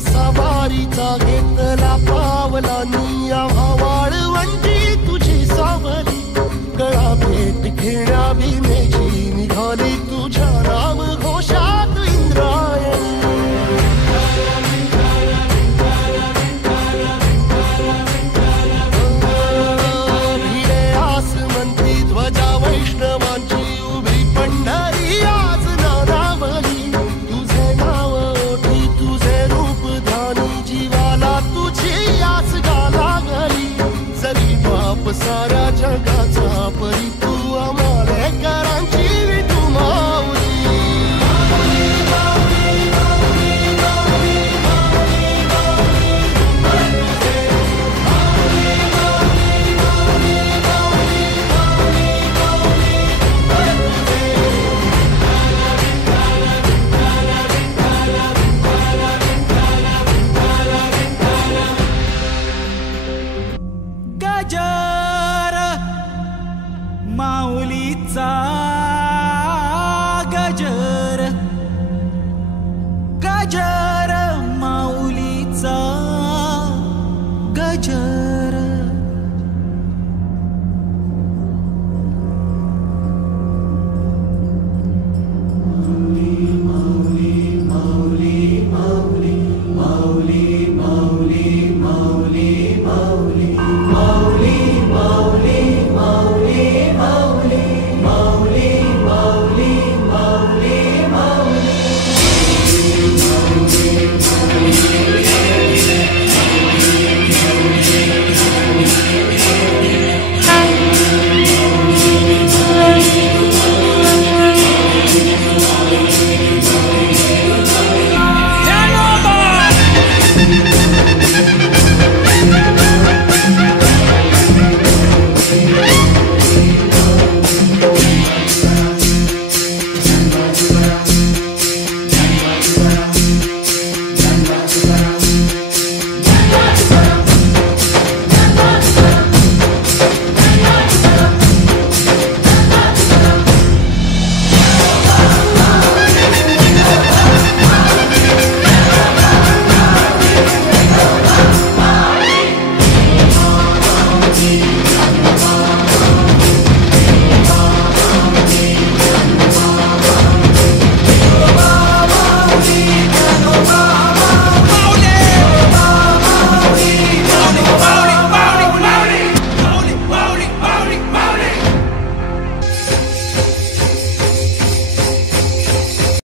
सवारीचा घेतला पावलांनी वाळवंटी तुझी सावली गळा भेट घेण्या भीमेची निघाली तुझ्या राम घोषात इंद्रायणी भिडे आसमंती ध्वजा वैष्णवांची उभी पंढरी आज नानावली तुझे नाव ओठी तुझे रूप जीवाला तुझी आस गाला गली जरी बाप साऱ्या जगाचा परी तू आम्हाला करांची विठू माऊली गजर माऊलीचा गजर गजर माऊलीचा गजर माऊली माऊली माऊली माऊली माऊली माऊली